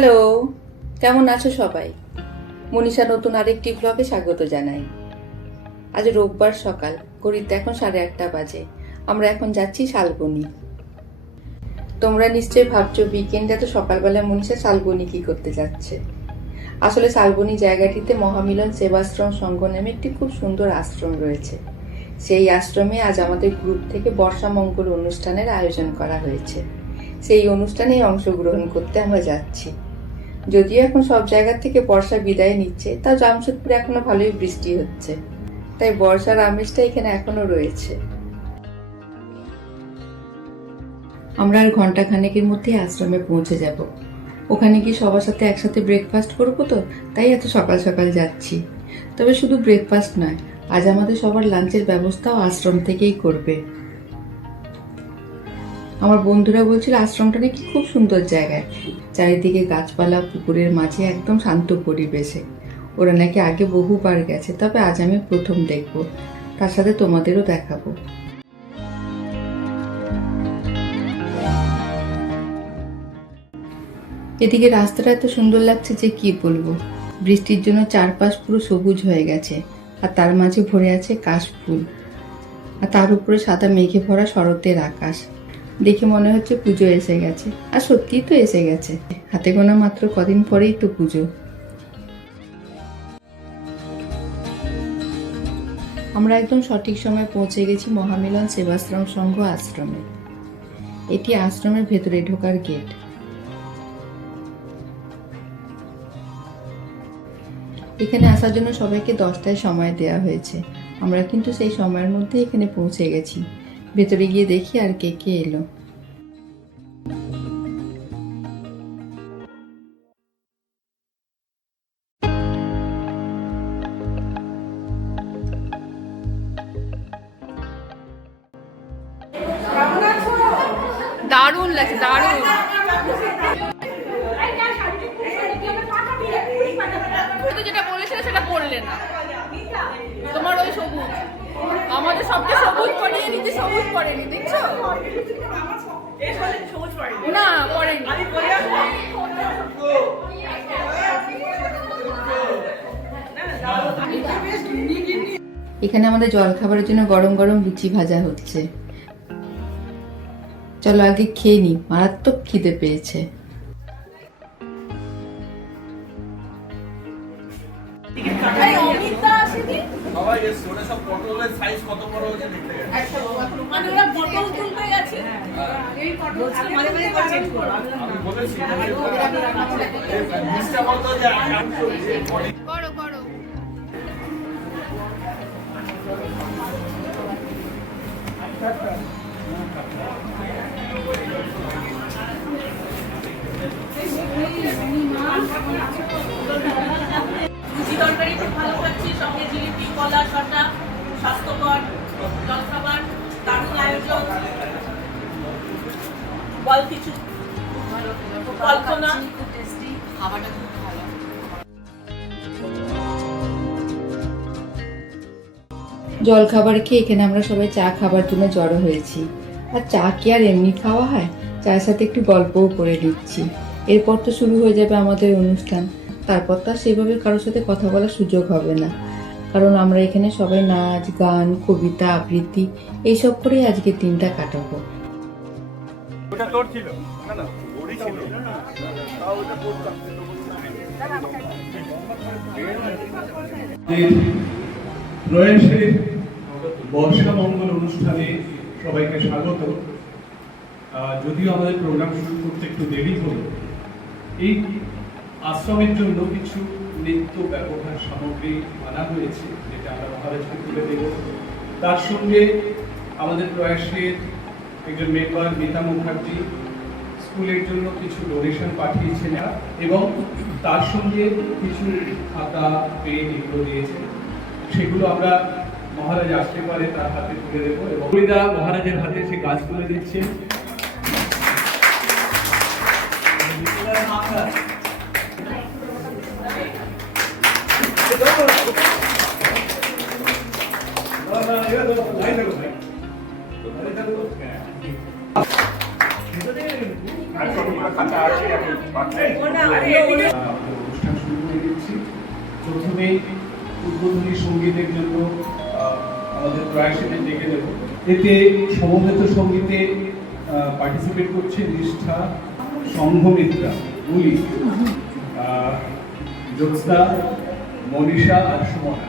Hello কেমন আছো সবাই? মনীষা নতুন আরেকটি ব্লগে স্বাগত জানাই। আজ রোববার সকাল, ঘড়িতে এখন সাড়ে আটটা বাজে। আমরা এখন যাচ্ছি শালবনি। তোমরা নিশ্চয়ই ভাবছ উইকেন্ডে তো সকালবেলা মনীষা শালবনি কি করতে যাচ্ছে? আসলে শালবনি জায়গাটিতে মহামিলন সেবাশ্রম সংঘ নামে একটি খুব সুন্দর আশ্রম রয়েছে। সেই আশ্রমে আজ আমাদের গ্রুপ থেকে বর্ষা মঙ্গল অনুষ্ঠানের আয়োজন করা হয়েছে। সেই অনুষ্ঠানে অংশগ্রহণ করতে আমরা যাচ্ছি। যদিও এখন সব জায়গা থেকে বর্ষা বিদায় নিচ্ছে, তা জামশেদপুরে এখনও ভালোই বৃষ্টি হচ্ছে। তাই বর্ষার আমেজটা এখানে এখনও রয়েছে। আমরা আর ঘণ্টা খানেকের মধ্যেই আশ্রমে পৌঁছে যাব। ওখানে কি সবার সাথে একসাথে ব্রেকফাস্ট করব তো, তাই এত সকাল সকাল যাচ্ছি। তবে শুধু ব্রেকফাস্ট নয়, আজ আমাদের সবার লাঞ্চের ব্যবস্থাও আশ্রম থেকেই করবে। আমার বন্ধুরা বলছিল, আশ্রমটা নাকি খুব সুন্দর জায়গায়। চারিদিকে গাছপালা, পুকুরের মাঝে একদম শান্ত পরিবেশে। ওরা নাকি আগে বহুবার গেছে, তবে আজ আমি প্রথম দেখব। তার সাথে তোমাদেরও দেখাবো। এদিকে রাস্তাটা এত সুন্দর লাগছে যে কি বলব? বৃষ্টির জন্য চারপাশ পুরো সবুজ হয়ে গেছে, আর তার মাঝে ভরে আছে কাশফুল। আর তার উপরে সাদা মেঘে ভরা শরতের আকাশ। দেখে মনে হচ্ছে পুজো এসে গেছে। আর সত্যিই তো এসে গেছে। হাতে গোনা মাত্র কদিন পরেই তো পুজো। আমরা একদম সঠিক সময় পৌঁছে গেছি মহামিলন সেবাশ্রম সংঘ আশ্রমে। এটি আশ্রমের ভেতরে ঢোকার গেট। এখানে আসার জন্য সবাইকে দশটায় সময় দেওয়া হয়েছে। আমরা কিন্তু সেই সময়ের মধ্যে এখানে পৌঁছে গেছি। ভেতরে গিয়ে দেখি আর কে কে এলো এখানে আমাদের জল খাবারের জন্য গরম গরম লুচি ভাজা হচ্ছে। চলো আগে খেয়ে নি মারাত্মক খিদে পেয়েছে। তরকারি খুব ভালো খাচ্ছি সঙ্গে জিলিপি কলা শসা স্বাস্থ্যকর জলখাবার দারুণ আয়োজন। বল কিছু। কল্পনা। জল খাবার খেয়ে এখানে আমরা সবাই চা খাবার জন্য জড়ো হয়েছি। আর চা কি আর এমনি খাওয়া হয়? চায়ের সাথে একটু গল্পও করে নিচ্ছি। এরপর তো শুরু হয়ে যাবে আমাদের অনুষ্ঠান। তারপর তো আর সেভাবে কারোর সাথে কথা বলার সুযোগ হবে না। কারণ আমরা এখানে সবাই নাচ গান কবিতা আবৃত্তি এইসব করেই আজকে দিনটা কাটাবো। ওটা তোর ছিল? না না ওরই ছিল। তাও ওটা বলতাম প্রয়াসের বর্ষা মঙ্গল অনুষ্ঠানে সবাইকে স্বাগত। যদিও আমাদের প্রোগ্রাম শুরু করতে একটু দেরি হলো, এই আশ্রমের জন্য কিছু নিত্য ব্যবহার সামগ্রী আনা হয়েছে, যেটা আমরা মহারাজকে তুলে দেব। তার সঙ্গে আমাদের প্রয়াসের একজন মেম্বার মিতা মুখার্জি স্কুলের জন্য কিছু ডোনেশন পাঠিয়েছেন এবং তার সঙ্গে কিছু খাতা পেন এগুলো দিয়েছেন। সেগুলো আমরা মহারাজ আসতে পারে তার হাতে তুলে দেবো এবং মহারাজের হাতে সে গাছ তুলে দিচ্ছেন প্রয়াসীদের ডেকে দেব এতে সমবেত সঙ্গীতে পার্টিসিপেট করছে নিষ্ঠা, সংঘমিত্রা, গুলি জ্যোৎস্না, মনীষা আর সুমনা।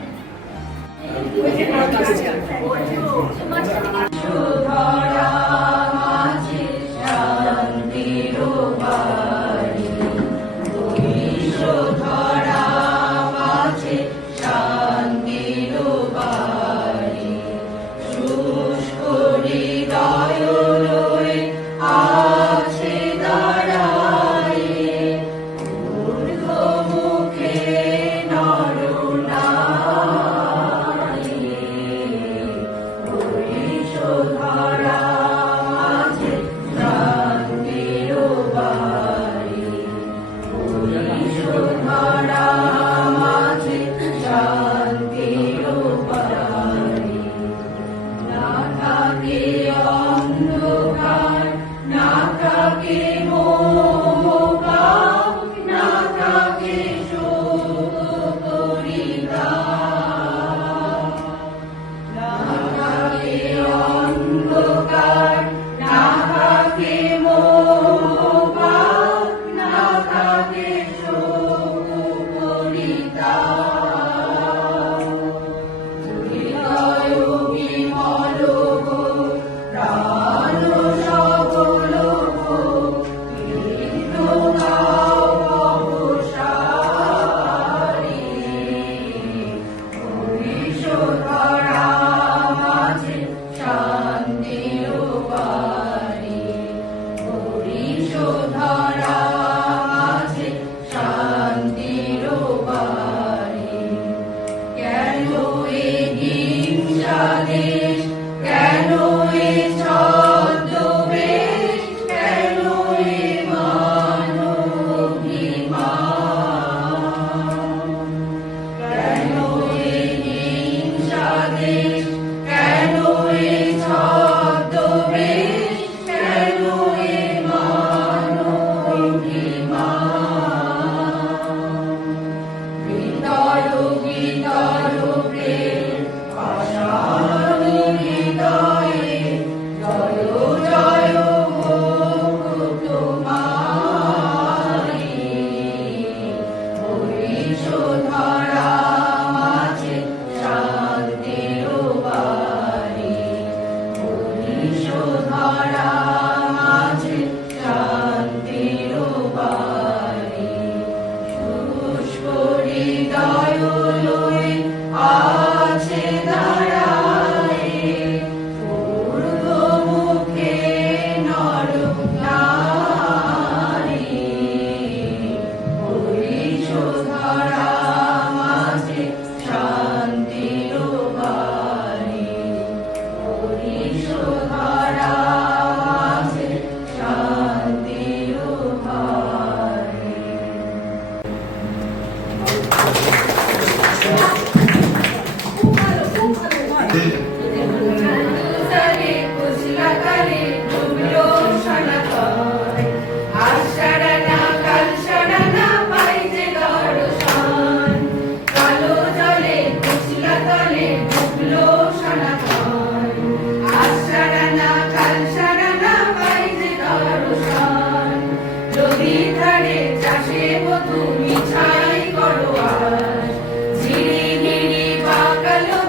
Amen.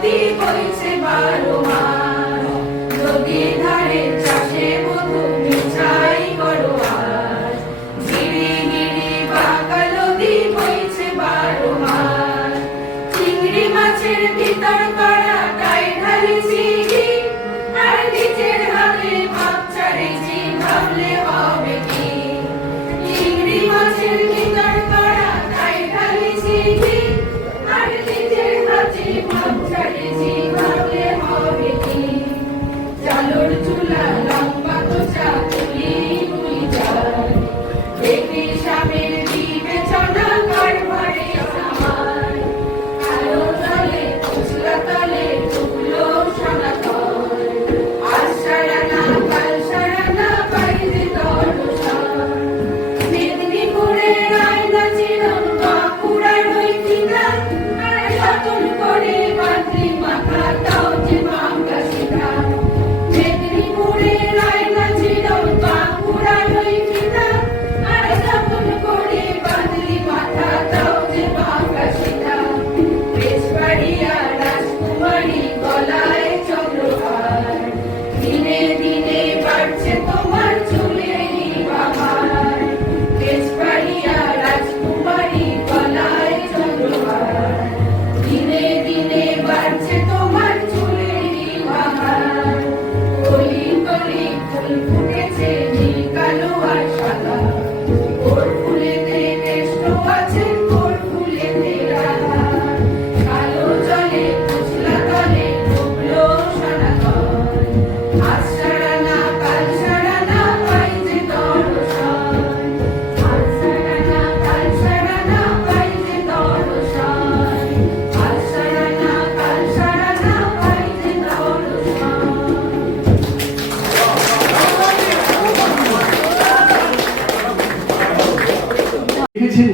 মাছের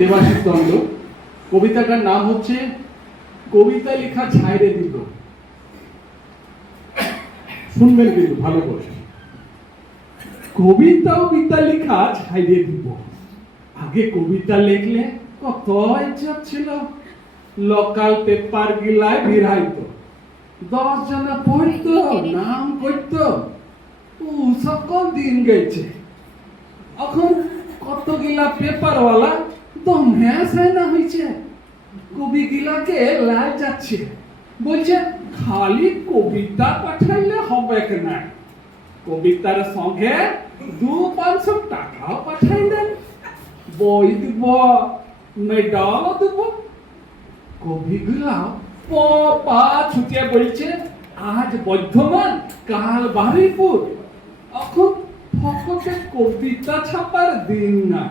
দেবাশিস দণ্ড কবিতাটার নাম হচ্ছে কবিতা লেখা ছাইরে দিল। শুনবেন কিন্তু ভালো করে। কবিতা কবিতা লেখা ছাইরে দিব। আগে কবিতা লিখলে কত ইজ্জত ছিল। লোকাল পেপার গিলায় ভিড়াইতো। দশ জনে পড়তো, নাম করতো সকল দিন গেছে। এখন কত কতগুলা পেপারওয়ালা দম হ্যাঁ না হয়েছে। কবি গিলাকে লাল যাচ্ছে। বলছে, খালি কবিতা পাঠাইলে হবে না? কবিতার সঙ্গে দু পাঁচশো টাকাও পাঠাই দেন। বই দিব মেডালও দেব। কবিগুলা প পা ছুটিয়ে বলছে, আজ বর্ধমান, কাল বারুইপুর। এখন ফকতে কবিতা ছাপার দিন না।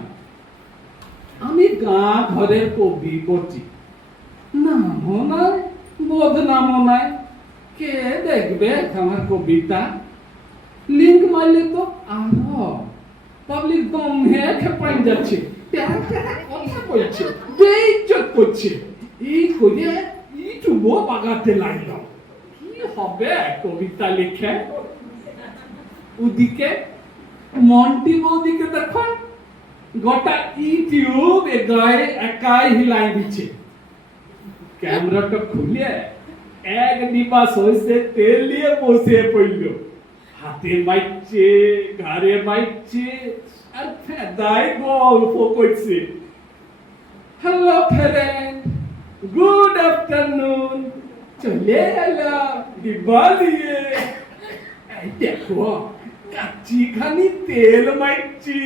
আমি গা ঘরের কবি করছি। নামও নাই বদনামও নাই। কে দেখবে আমার কবিতা? লিঙ্ক মারলে তো আরও পাবলিক দম হ্যাঁ খেপান যাচ্ছে। প্যারা প্যারা কথা বলছে বেইজ্জত করছে। এই করে ইউটিউবও বাগাতে লাগল। কি হবে কবিতা লিখে? ওদিকে মন্টি বৌদিকে দেখো গোটা ইউটিউব এ গায়ে একাই হিলাই দিচ্ছে। ক্যামেরাটা খুলে এক ডিবা সরষে তেল নিয়ে বসে পড়ল। হাতে মাইছে ঘাড়ে মাইছে আর ফেদায় গল্প করছে। হ্যালো ফ্রেন্ড গুড আফটারনুন চলে এলাম ডিবা নিয়ে দেখো কাচ্চি খানি তেল মাইছি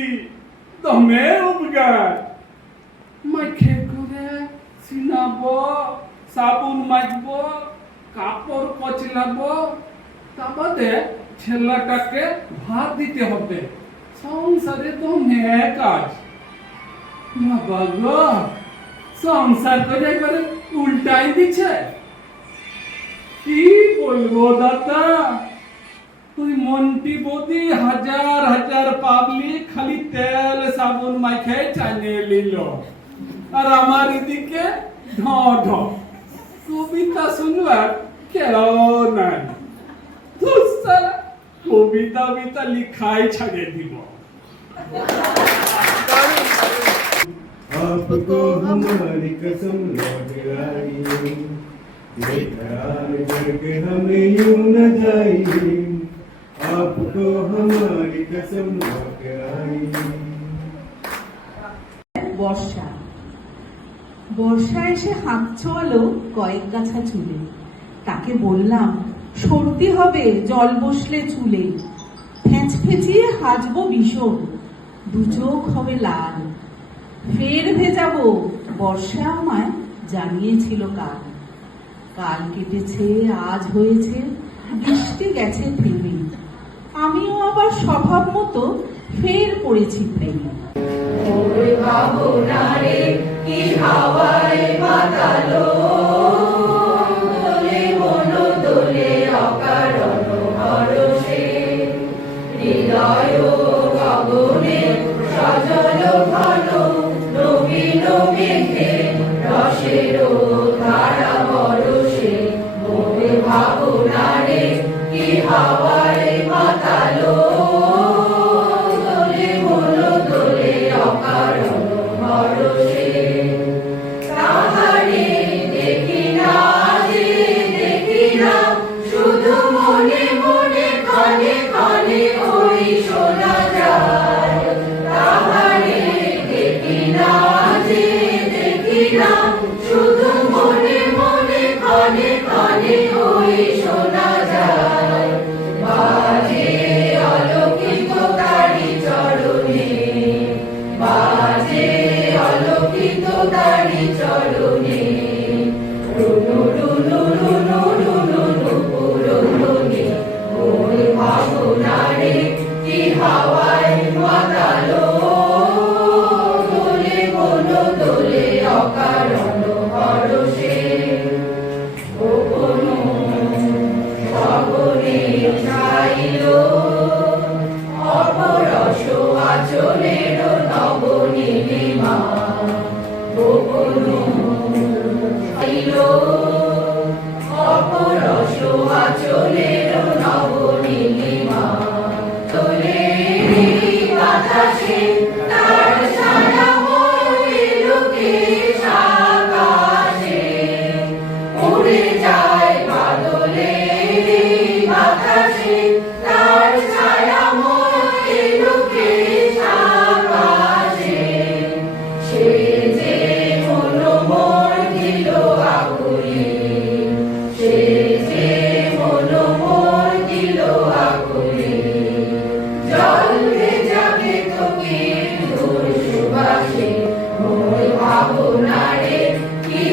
দমে উপকার মাখে করে সিনাব সাবুন মাখব কাপড় কচলাব তা বাদে ছেলেটাকে ভাত দিতে হবে। সংসারে তো মেয়ে কাজ। বাবা, সংসার করে একবারে উল্টাই দিচ্ছে। কি বলব দাদা? তুই মন্টি বদি হাজার হাজার সাবুন মাখে চালিয়ে নিল আর আমার এদিকে ঢ ঢ কবিতা শুনবার কেউ নাই ধুস সালা, কবিতা কবিতা লিখাই ছাড়িয়ে দিব आपको हमारी कसम लौट आई बेकरार करके हमें यूं न जाइए आपको हमारी कसम लौट आई বর্ষা। বর্ষা এসে হাত ছোয়ালো কয়েক গাছা চুলে। তাকে বললাম, সর্দি হবে, জল বসলে চুলে। ফেঁচ ফেঁচিয়ে হাজবো ভীষণ। দু চোখ হবে লাল। ফের ভেজাবো। বর্ষা আমায় জানিয়েছিল কাল। কাল কেটেছে, আজ হয়েছে, বৃষ্টি গেছে থেমে। আমিও আবার স্বভাব মতো ফের পড়েছি প্রেমে। ওরে ভাবনারে কি হাওয়ায় মাতালো দোলে মনো দোলে অকারণ হরষে হৃদয় সজল ঘন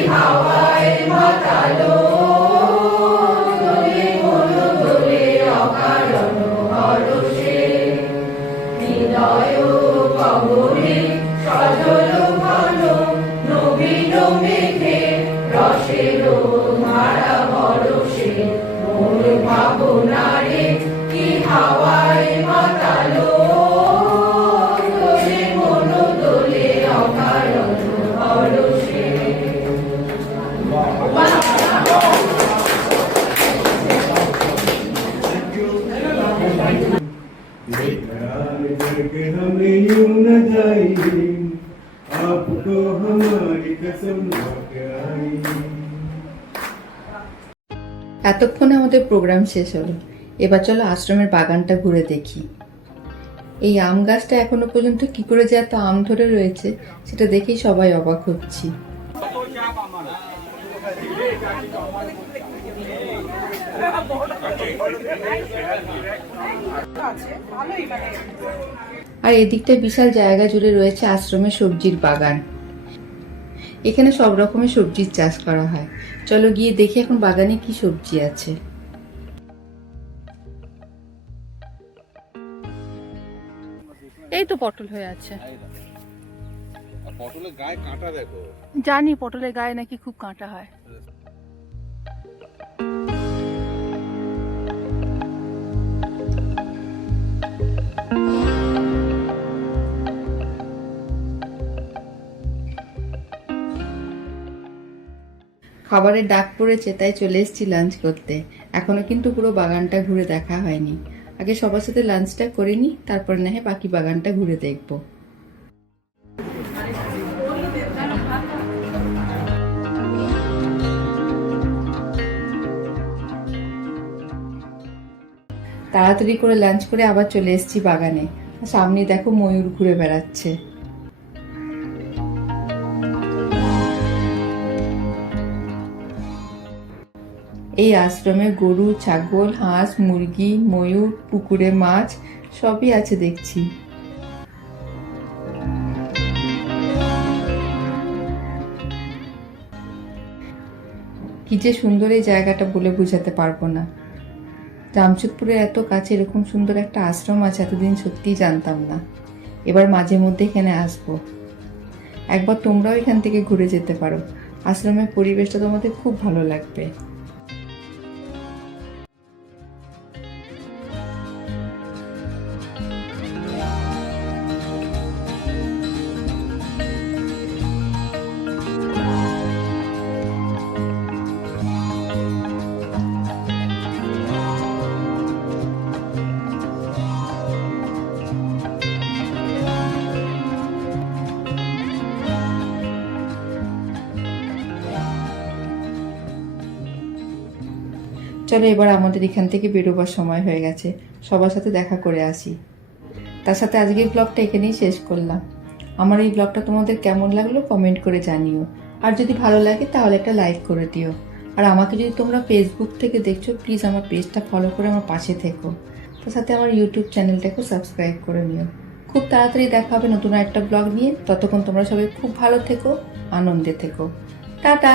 কি হাওয়ায় हमें यूं न जाइए आपको हमारी कसम आई এতক্ষণে আমাদের প্রোগ্রাম শেষ হলো এবার চলো আশ্রমের বাগানটা ঘুরে দেখি এই আম গাছটা এখনো পর্যন্ত কি করে যে এত আম ধরে রয়েছে সেটা দেখেই সবাই অবাক হচ্ছি আর এদিকটায় বিশাল জায়গা জুড়ে রয়েছে আশ্রমে সবজির বাগান। এখানে সব রকমের সবজির চাষ করা হয়। চলো গিয়ে দেখি এখন বাগানে কি সবজি আছে। এই তো পটল হয়ে আছে। পটলের গায়ে কাঁটা দেখো। জানি পটলের গায়ে নাকি খুব কাঁটা হয়। খাবারের ডাক পড়েছে, তাই চলে এসেছি লাঞ্চ করতে। এখনও কিন্তু পুরো বাগানটা ঘুরে দেখা হয়নি। আগে সবার সাথে লাঞ্চটা করে নিই তারপর না হয় বাকি বাগানটা ঘুরে দেখব। তাড়াতাড়ি করে লাঞ্চ করে আবার চলে এসেছি বাগানে। সামনে দেখো ময়ূর ঘুরে বেড়াচ্ছে। এই আশ্রমে গরু, ছাগল, হাঁস, মুরগি, ময়ূর, পুকুরে মাছ, সবই আছে দেখছি। কি যে সুন্দর এই জায়গাটা বলে বোঝাতে পারব না। জামশেদপুরে এত কাছে এরকম সুন্দর একটা আশ্রম আছে, এতদিন সত্যিই জানতাম না। এবার মাঝে মধ্যে এখানে আসব। একবার তোমরাও এখান থেকে ঘুরে যেতে পারো। আশ্রমের পরিবেশটা তোমাদের খুব ভালো লাগবে। চলো এবার আমাদের এখান থেকে বেরোবার সময় হয়ে গেছে। সবার সাথে দেখা করে আসি। তার সাথে আজকের ব্লগটা এখানেই শেষ করলাম। আমার এই ব্লগটা তোমাদের কেমন লাগল কমেন্ট করে জানিও। আর যদি ভালো লাগে তাহলে একটা লাইক করে দিও। আর আমাকে যদি তোমরা ফেসবুক থেকে দেখছ প্লিজ আমার পেজটা ফলো করে আমার পাশে থেকো। তার সাথে আমার ইউটিউব চ্যানেলটাকেও সাবস্ক্রাইব করে নিও। খুব তাড়াতাড়ি দেখা হবে নতুন একটা ব্লগ নিয়ে। ততক্ষণ তোমরা সবাই খুব ভালো থেকো, আনন্দে থেকো। টাটা!